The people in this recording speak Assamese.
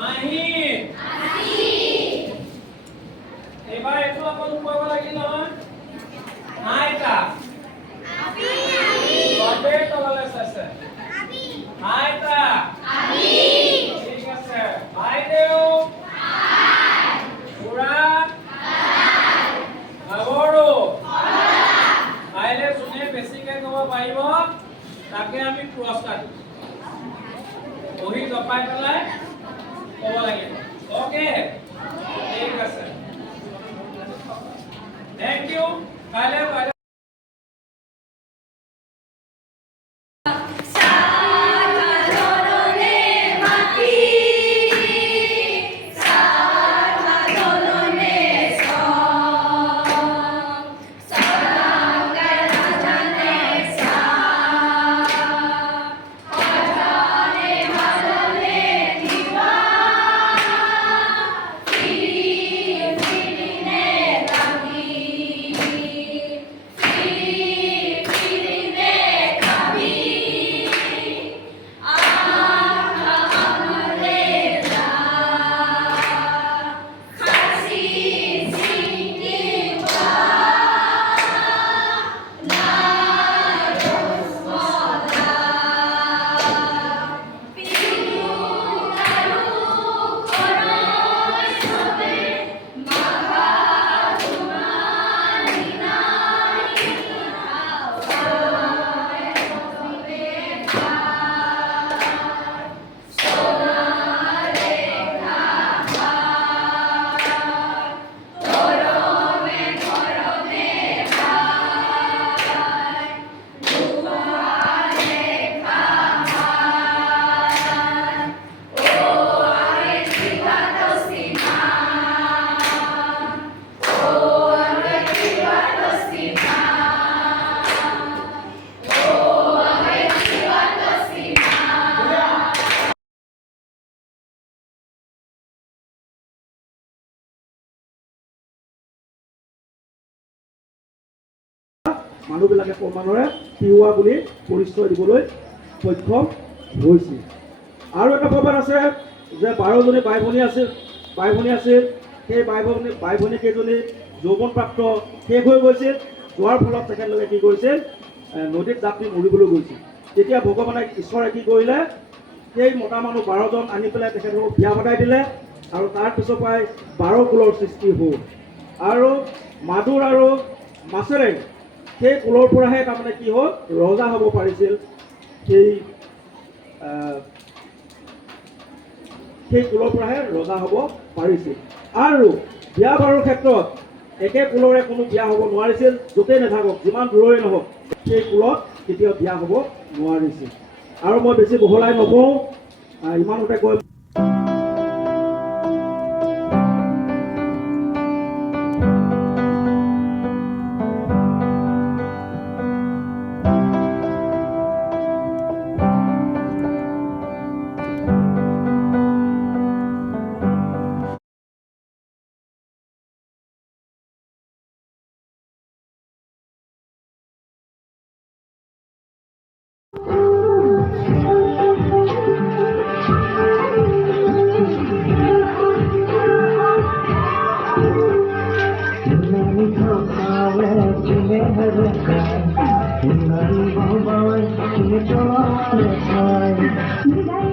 মাহী এবাৰ এইটো আকৌ কৰিব লাগিল নহয় আইতা বাবে তললৈ চাইছে আইতা ঠিক আছে বাইদেউ খুৰা আগৰু কাইলৈ যোনে বেছিকৈ ক'ব পাৰিব তাকে আমি পুৰস্কাৰ দিম বহি জপাই পেলাই ক'ব লাগিব অ'কে ঠিক আছে থ্যাংক ইউ কাইলৈ মানুহবিলাকে প্ৰমাণৰে তিৱা বুলি পৰিচয় দিবলৈ সক্ষম হৈছিল আৰু এটা প্ৰবাদ আছে যে 12জনী বাই ভনী আছিল সেই বাই ভনী কেইজনী যৌৱন প্ৰাপ্ত শেষ হৈ গৈছিল যোৱাৰ ফলত তেখেতলোকে কি কৰিছিল নদীত জাপ দি মৰিবলৈ গৈছিল তেতিয়া ভগৱানে ঈশ্বৰে কি কৰিলে সেই মতা মানুহ 12জন আনি পেলাই তেখেতলোকক বিয়া পতাই দিলে আৰু তাৰ পিছৰ পৰাই 12 কুলৰ সৃষ্টি হ'ল আৰু মাদুৰ আৰু মাছেৰে সেই কুলৰ পৰাহে তাৰমানে কি হ'ল ৰজা হ'ব পাৰিছিল সেই কুলৰ পৰাহে ৰজা হ'ব পাৰিছিল আৰু বিয়া বাৰুৰ ক্ষেত্ৰত একে কুলৰে কোনো বিয়া হ'ব নোৱাৰিছিল য'তেই নাথাকক যিমান দূৰৰে নহওক সেই কুলত কেতিয়াও বিয়া হ'ব নোৱাৰিছিল আৰু মই বেছি বহলাই নকওঁ ইমানতে কৈ Hãy subscribe cho kênh Ghiền Mì Gõ để không bỏ lỡ những video hấp dẫn